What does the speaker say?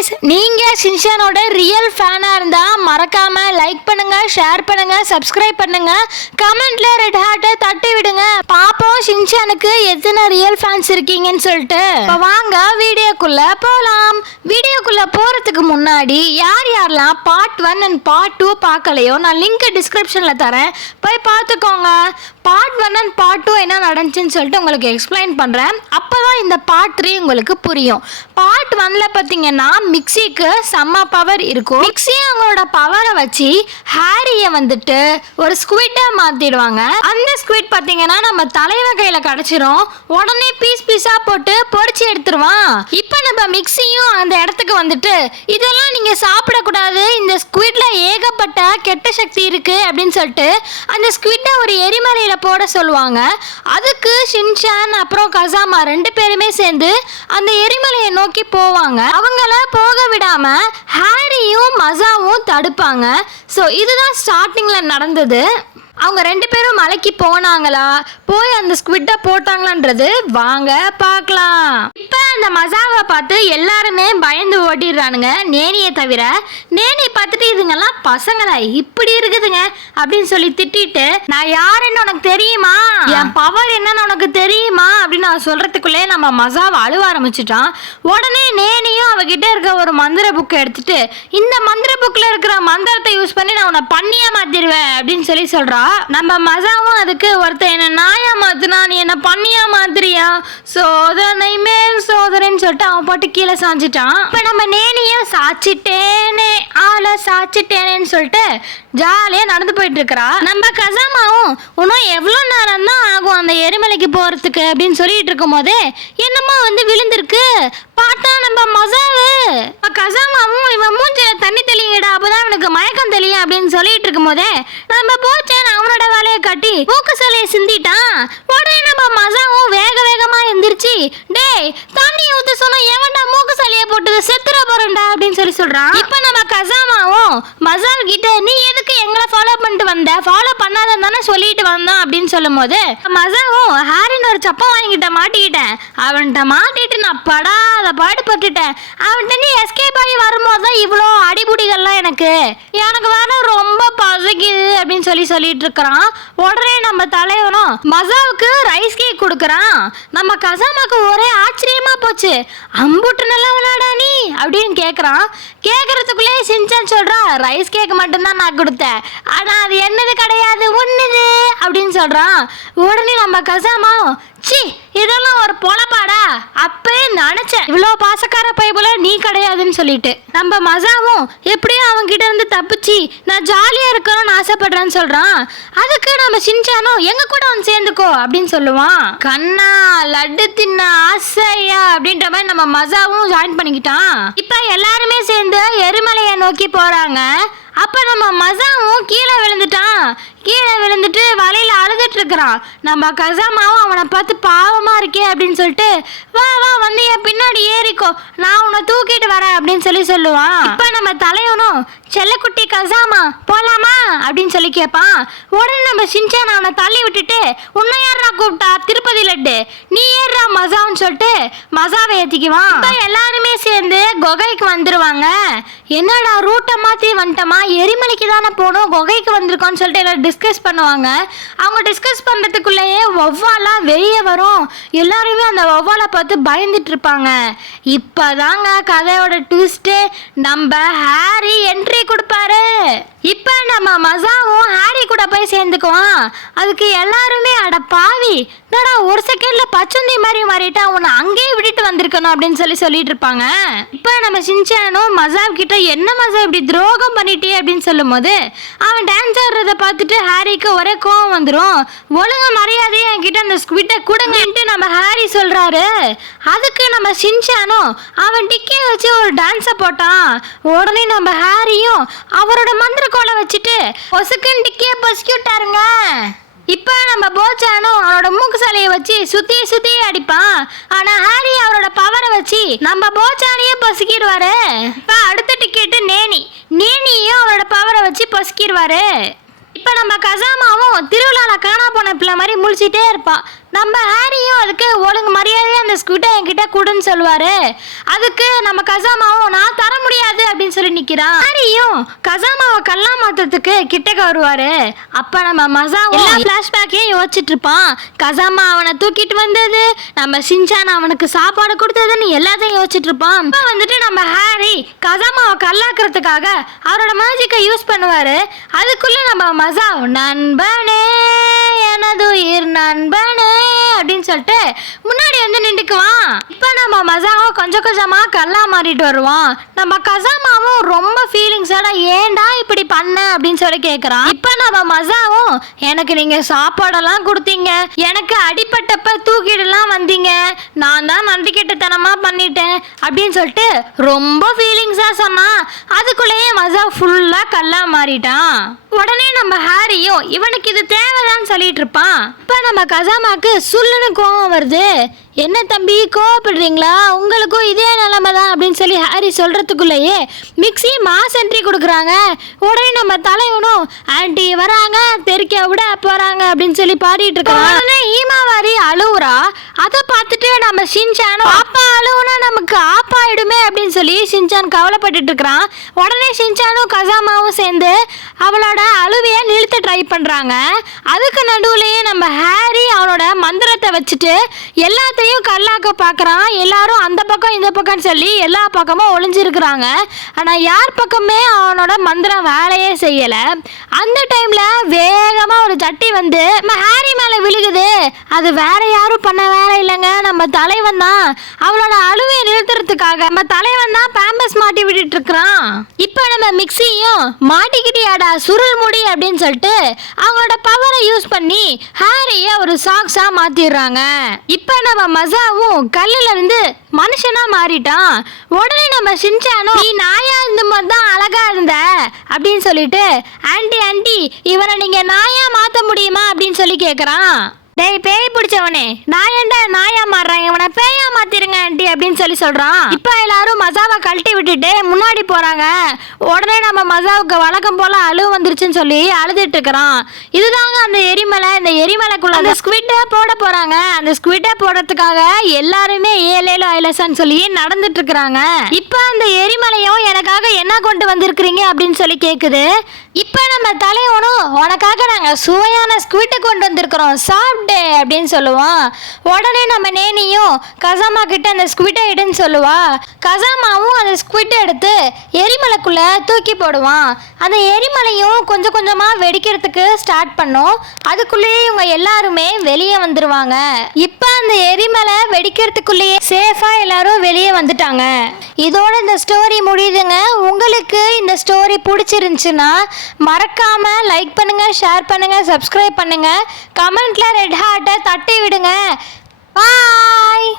Guys நீங்க ஷின்சானோட real ஃபேனா இருந்தா மறக்காம லைக் பண்ணுங்க, ஷேர் பண்ணுங்க, சப்ஸ்கிரைப் பண்ணுங்க, கமெண்ட்ல ரெட் ஹார்ட்டை தட்டி விடுங்க. பாப்போம் ஷின்சானுக்கு எத்தனை ரியல் ஃபேன்ஸ் இருக்கீங்கன்னு சொல்லிட்டு. வாங்க வீடியோக்குள்ள போலாம். வீடியோக்குள்ள போறதுக்கு முன்னாடி யார் யாரெல்லாம் பார்ட் 1 அண்ட் பார்ட் 2 பார்க்கலையோ நான் லிங்க் டிஸ்கிரிப்ஷன்ல தரேன், போய் பார்த்துக்கோங்க. பார்ட் 1 அண்ட் பார்ட் 2 என்ன நடந்துச்சுன்னு சொல்லிட்டு உங்களுக்கு எக்ஸ்பிளைன் பண்றேன். அப்பதான் இந்த பார்ட் 3 உங்களுக்கு புரியும். பார்ட் 1ல பார்த்தீங்கன்னா மிக்ஸிக்கு செம்ம பவர் இருக்கும். மிக்ஸி அவங்களோட பவரை வச்சு ஹாரியை வந்துட்டு ஒரு ஸ்குவிட்டா மாத்திடுவாங்க. அந்த ஸ்குவிட் பார்த்தீங்கன்னா நம்ம தலைவன் கையில கிடைச்சிரும். உடனே பீஸ் பீஸா போட்டு பொரிச்சு எடுத்துருவான். இப்போ நம்ம மிக்ஸியும் அந்த இடத்துக்கு வந்துட்டு இதெல்லாம் நீங்க சாப்பிடக்கூடாது, இந்த ஸ்குவிட்ல ஏகப்பட்ட கெட்ட சக்தி இருக்கு அப்படின்னு சொல்லிட்டு அந்த ஸ்குவிட்டை ஒரு எரிமலையில போட சொல்லுவாங்க. அதுக்கு ஷின்சான் அப்புறம் கசாமா 2 பேருமே சேர்ந்து அந்த எரிமலையை நோக்கி போவாங்க. அவங்கள போக விடாம ஹாரியும் மசாவும் தடுப்பாங்க. ஸோ இதுதான் ஸ்டார்டிங்ல நடந்தது. அவங்க 2 பேரும் மலைக்கு போனாங்களா, போய் அந்த ஸ்குவிட்டை போட்டாங்களான்றது வாங்க பார்க்கலாம். இப்போ அந்த மசாவை பார்த்து எல்லாருமே பயந்து ஓட்டிடுறானுங்க, நேனியை தவிர. நேனி பார்த்துட்டு இதுங்கெல்லாம் பசங்களா இப்படி இருக்குதுங்க அப்படின்னு சொல்லி திட்டிட்டு, நான் யாருன்னு உனக்கு தெரியுமா, என் பவர் என்னன்னு உனக்கு தெரியுமா அப்படின்னு அவன் சொல்றதுக்குள்ளே நம்ம மசாவை அழுவ ஆரம்பிச்சிட்டான். உடனே நேனியும் அவகிட்ட இருக்க ஒரு மந்திர புக்கை எடுத்துட்டு, இந்த மந்திர புக்கில் இருக்கிற மந்திரத்தை யூஸ் பண்ணி நான் உன்னை பண்ணியா மாத்திடுவேன் அப்படின்னு சொல்லி சொல்றா. நம்ம மசாவும் அதுக்கு ஒருத்தர் என்ன நாயா மாத்துனா நீ என்ன பண்ணியா மாத்திரியா, சோதனை மேல் சோதனைன்னு சொல்லிட்டு அவன் போட்டு கீழே சாஞ்சிட்டான். இப்ப நம்ம நேனியும் சாச்சிட்டேனே ஆளை சாச்சிட்டேனேன்னு சொல்லிட்டு ஜாலியா நடந்து போயிட்டு இருக்கிறா. நம்ம கசாமாவும் இன்னும் எவ்வளவு நேரம் தான் ஆகும் அந்த எரிமலைக்கு போறதுக்கு அப்படின்னு சொல்லிட்டு இருக்கும் போதே என்னமா வந்து விழுந்திருக்கு. பார்த்தா நம்ம மசாவு. கசாமாவும் இவன் மூஞ்சில தண்ணி தெளிங்கடா, அப்பதான் அவனுக்கு மயக்கம் தெரியும் அப்படின்னு சொல்லிட்டு இருக்கும் போதே நம்ம போச்சேன் அவனோட வேலையை கட்டி மூக்கு சலையை சிந்திட்டான். உடனே நம்ம மசாவும் வேக வேகமா எந்திரிச்சு, டேய் தண்ணி ஊத்த சொன்னா எவன்டா மூக்கு சலையை போட்டது, செத்துற போறேன்டா அப்படின்னு சொல்லி சொல்றான். இப்ப நம்ம கசாமாவும் மசால் கிட்ட நீ எதுக்கு எங்களை ஃபாலோ பண்ணிட்டு வந்த, ஃபாலோ பண்ணாதன்னு தானே சொல்லிட்டு வந்தான் அப்படின்னு சொல்லும் போது மசாவும் ஹாரின்னு ஒரு சப்பம் வாங்கிட்ட மாட்டிக்கிட்டேன், அவன்கிட்ட மாட்டிட்டு நான் படாத பாடுபட்டுட்டேன், அவன்கிட்ட நீ எஸ்கேப் ஆகி வரும்போது தான் இவ்வளோ அடிபுடிகள்லாம் எனக்கு வேற ரொம்ப பசிக்குது அப்படின்னு சொல்லிட்டு இருக்கிறான். உடனே நம்ம தலைவனும் மசாவுக்கு ரைஸ் கேக் கொடுக்குறான். நம்ம கசாமாக்கு ஒரே ஆச்சரியமா போச்சு, அம்புட்டு நல்லா விளையாடா நீ அப்படின்னு கேட்குறான். கேட்கறதுக்குள்ளே ஷின்சான் சொல்றா, ரைஸ் கேக் மட்டும்தான் நான் கொடுத்தேன், ஆனா அது என்னது கிடையாது உன்னுது அப்படின்னு சொல்றான். உடனே நம்ம கசாமா சி இதெல்லாம் ஒரு பொழப்பாடா, அப்பவே நினைச்சேன் இவ்வளோ பாசக்கார பைபுல நீ கிடையாதுன்னு சொல்லிட்டு. நம்ம மசாவும் எப்படியும் அவங்க கிட்ட இருந்து தப்பிச்சு நான் ஜாலியா இருக்கணும்னு ஆசைப்படுறேன்னு சொல்றான். அதுக்கு நம்ம ஷின்சானும் எங்க கூட வந்து சேர்ந்துக்கோ அப்படின்னு சொல்லுவான். கண்ணா லட்டு தின்ன ஆசையா அப்படின்ற மாதிரி நம்ம மசாவும் ஜாயின் பண்ணிக்கிட்டான். இப்ப எல்லாருமே சேர்ந்து எரிமலையை நோக்கி போறாங்க. அப்ப நம்ம மசாவும் கீழே விழுந்துட்டான். கீழே விழுந்துட்டு வலையில அழுதுட்டு இருக்கிறான். நம்ம கசாமாவும் அவனை பார்த்து பாவமா இருக்கே அப்படின்னு சொல்லிட்டு, வா வா வந்து என் பின்னாடி ஏறிக்கோ, நான் உன்னை தூக்கிட்டு வரேன் அப்படின்னு சொல்லுவான். இப்ப நம்ம தலைவனும் செல்லக்குட்டி கசாமா போலாமா அப்படின்னு சொல்லி கேட்பான். உடனே நம்ம ஷின்சான் அவனை தள்ளி விட்டுட்டு, உன்னை யாரா கூப்பிட்டா திருப்பதி லட்டு, நீ ஏறா மசான்னு சொல்லிட்டு மசாவை ஏத்திக்குவான். இப்ப எல்லாருமே சேர்ந்து குகைக்கு வந்துருவாங்க. என்னடா ரூட்டை மாத்தி வந்துட்டோமா, எரிமலைக்கு தானே போனோம், குகைக்கு வந்திருக்கோன்னு சொல்லிட்டு எல்லாரும் டிஸ்கஸ் பண்ணுவாங்க. அவங்க டிஸ்கஸ் பண்றதுக்குள்ளேயே வௌவாலா வெளியே வரும். எல்லாருமே அந்த வௌவாலை பார்த்து பயந்துட்டு இருப்பாங்க. இப்பதாங்க கதையோட ட்விஸ்ட், நம்ம ஹாரி என்ட்ரி கொடுப்பாரு. இப்ப நம்ம மசாவும் ஹாரி கூட போய் சேர்ந்துக்குவான். அதுக்கு எல்லாருமே அட பாவி என்னடா ஒரு செகண்ட்ல பச்சந்தி மாதிரி மாறிட்டா, உன்னை அங்கேயே விட்டுட்டு வந்திருக்கணும் அப்படின்னு சொல்லிட்டு இருப்பாங்க. இப்ப நம்ம ஷின்சானும் மசாவ் கிட்ட என்ன மசா இப்படி துரோகம் பண்ணிட்டே அப்படின்னு சொல்லும் போது அவன் டான்ஸ் ஆடுறத பார்த்துட்டு ஹாரிக்கு ஒரே கோவம் வந்துடும். ஒழுங்க மரியாதையே என்கிட்ட அந்த ஸ்குவிட்டை கொடுங்கன்ட்டு நம்ம ஹாரி சொல்றாரு. அதுக்கு நம்ம ஷின்சானும் அவன் டிக்கே வச்சு ஒரு டான்ஸை போட்டான். உடனே நம்ம ஹாரியும் அவரோட மந்திரக்கோலை வச்சுட்டு பொசுக்குன்னு டிக்கே பசுக்கி விட்டாருங்க. இப்போ நம்ம போச்சானும் அவரோட மூக்கு சலையை வச்சு சுத்தி அடிப்பான். ஆனா ஹாரி அவரோட பவரை வச்சு நம்ம போச்சானையே பசுக்கிடுவாரு. இப்போ அடுத்த டிக்கெட்டு நேனியும் அவரோட பவரை வச்சு பசுக்கிடுவாரு. இப்போ நம்ம கசாமாவும் திருவிழால காணா போன பிள்ளை மாதிரி முழிச்சிட்டே இருப்பான். நம்ம ஹாரியும் அதுக்கு ஒழுங்கு மரியாதையாக அந்த ஸ்குவிட்டை என்கிட்ட கொடுன்னு சொல்லுவார். அதுக்கு நம்ம கசாமாவும் நான் தர நிக்கிறான். ஹாரியும் கசாமாவை கல்லா மாத்துறதுக்கு கிட்டக்க வருவாரு. அப்ப நம்ம மசாவும் பிளாஷ்பேக்கையும் யோசிச்சுட்டு இருப்பான். கசாமா அவனை தூக்கிட்டு வந்தது, நம்ம சின்சான் அவனுக்கு சாப்பாடு கொடுத்ததுன்னு எல்லாத்தையும் யோசிச்சுட்டு இருப்பான். இப்ப வந்துட்டு நம்ம ஹாரி கசாமாவை கல்லாக்குறதுக்காக அவரோட மேஜிக்கை யூஸ் பண்ணுவாரு. அதுக்குள்ள நம்ம மசாவ் நண்பனே எனது உயிர் நண்பனே அப்படின்னு சொல்லிட்டு முன்னாடி வந்து நின்றுக்குவான். இப்ப நம்ம மசாவும் கொஞ்சம் கொஞ்சமா கல்லா மாறிட்டு வருவான். நம்ம கசாமாவும் ரொம்ப ஃபீலிங்ஸோட ஏன்டா இப்படி பண்ண அப்படின்னு சொல்லி கேட்குறான். இப்ப நம்ம மசாவும் எனக்கு நீங்க சாப்பாடெல்லாம் கொடுத்தீங்க, எனக்கு அடிப்பட்டப்ப தூக்கிடலாம் வந்தீங்க, நான் தான் நன்றி கெட்டத்தனமா பண்ணிட்டேன் அப்படின்னு சொல்லிட்டு ரொம்ப ஃபீலிங்ஸா சொன்னான். அதுக்குள்ளேயே மசா ஃபுல்லா கல்லா மாறிட்டான். உடனே நம்ம ஹாரியும் இவனுக்கு இது தேவைதான்னு சொல்லிட்டு இருப்பான். இப்ப நம்ம கசாமாக்கு சுல்லுன்னு கோவம் வருது. என்ன தம்பி கோவப்படுறீங்களா, உங்களுக்கும் இதே நிலைமை தான் அப்படின்னு சொல்லி ஹாரி சொல்றதுக்குள்ளேயே மிக்ஸி மாஸ் என்ட்ரி கொடுக்குறாங்க. உடனே நம்ம தலைவனும் ஆன்டி வராங்க, தெறிக்க விட போறாங்க அப்படின்னு சொல்லி பாடிட்டு இருக்கான். உடனே ஈமாவாரி அழுவுறா. அதை பார்த்துட்டு நம்ம ஷின்சானும் அப்பா அழுவுனா நமக்கு ஆப்பாயிடுமே அப்படின்னு சொல்லி ஷின்சான் கவலைப்பட்டுட்டு இருக்கிறான். உடனே ஷின்சானும் கசாமாவும் சேர்ந்து அவளோட அழுவைய நிறுத்த ட்ரை பண்றாங்க. அதுக்கு நடுவுலயே நம்ம ஹாரி அவனோட மந்திரத்தை வச்சுட்டு எல்லாத்தையும் கல்லாக்க பார்க்குறான். எல்லாரும் அந்த பக்கம் இந்த பக்கம் சொல்லி எல்லா பக்கமும் ஒளிஞ்சிருக்கிறாங்க. ஆனால் யார் பக்கமே அவனோட மந்திரம் வேலையே செய்யலை. அந்த டைம்ல வேகமா ஒரு சட்டி வந்து நம்ம ஹாரி மேல விழுகுது. அது வேற யாரும் பண்ண வேலை இல்லைங்க, நம்ம தலைவன் தான். அவளோட அழுவையை நிறுத்துறதுக்காக நம்ம தலைவன் தான் பேம்பஸ் மாட்டி விட்டுட்டு இருக்கிறான். இப்போ நம்ம மிக்ஸியும் மாட்டிக்கிட்டியாடா சுருள் முடி அப்படின்னு சொல்லிட்டு அவங்களோட பவரை யூஸ் பண்ணி ஹாரிய ஒரு சாக்ஸா மாத்திடுறாங்க. இப்போ நம்ம மசாவும் கல்லுல இருந்து மனுஷனா மாறிட்டான். உடனே நம்ம ஷின்சானும் நீ நாயா இருந்த மாதிரி தான் அழகா இருந்த அப்படின்னு சொல்லிட்டு ஆண்டி ஆண்டி இவனை நீங்க நாயா மாத்த முடியுமா அப்படின்னு சொல்லி கேக்குறான். டேய் பேய் பிடிச்சவனே, நான் ஏன்டா நாயா மாறுறேன், இவனை பேயா மாத்திருங்க ஆண்டி அப்படின்னு சொல்லி சொல்றான். இப்ப எல்லாரும் மசாவை கழட்டி விட்டுட்டு முன்னாடி போறாங்க. உடனே நம்ம மசாவுக்கு வழக்கம் போல அழுவு வந்துருச்சுன்னு சொல்லி அழுதுட்டு இருக்கிறான். இதுதாங்க அந்த எரிமலை. இந்த எரிமலைக்குள்ள அந்த ஸ்குவிட்டை போட போறாங்க. அந்த ஸ்குவிட்டை போடுறதுக்காக எல்லாருமே ஏலேலோ ஐலசான்னு சொல்லி நடந்துட்டு இருக்கிறாங்க. இப்ப அந்த எரிமலையும் எனக்காக என்ன கொண்டு வந்திருக்கிறீங்க அப்படின்னு சொல்லி கேக்குது. இப்ப நம்ம தலைவனும் உனக்காக நாங்க சுவையான ஸ்குவிட்டை கொண்டு வந்திருக்கிறோம், சாப்பிட்டு அப்படின்னு சொல்லுவான். உடனே நம்ம நேனியும் கசாமா கிட்ட அந்த ஸ்குவிட்டை எடுன்னு சொல்லுவா. கசாமாவும் அந்த ஸ்குவிட்டை எடுத்து எரிமலைக்குள்ள தூக்கி போடுவான். அந்த எரிமலையும் கொஞ்சம் கொஞ்சமா வெடிக்கிறதுக்கு ஸ்டார்ட் பண்ணும். அதுக்குள்ளேயே இவங்க எல்லாருமே வெளியே வந்துருவாங்க. இப்ப அந்த எரிமலை வெடிக்கிறதுக்குள்ளேயே சேஃபா எல்லாரும் வெளியே வந்துட்டாங்க. இதோட இந்த ஸ்டோரி முடியுதுங்க. உங்களுக்கு இந்த ஸ்டோரி பிடிச்சிருந்துச்சுன்னா மறக்காம லைக் பண்ணுங்க, ஷேர் பண்ணுங்க, சப்ஸ்கிரைப் பண்ணுங்க, கமெண்ட்ல ரெட் ஹார்ட்டை தட்டி விடுங்க. பாய்.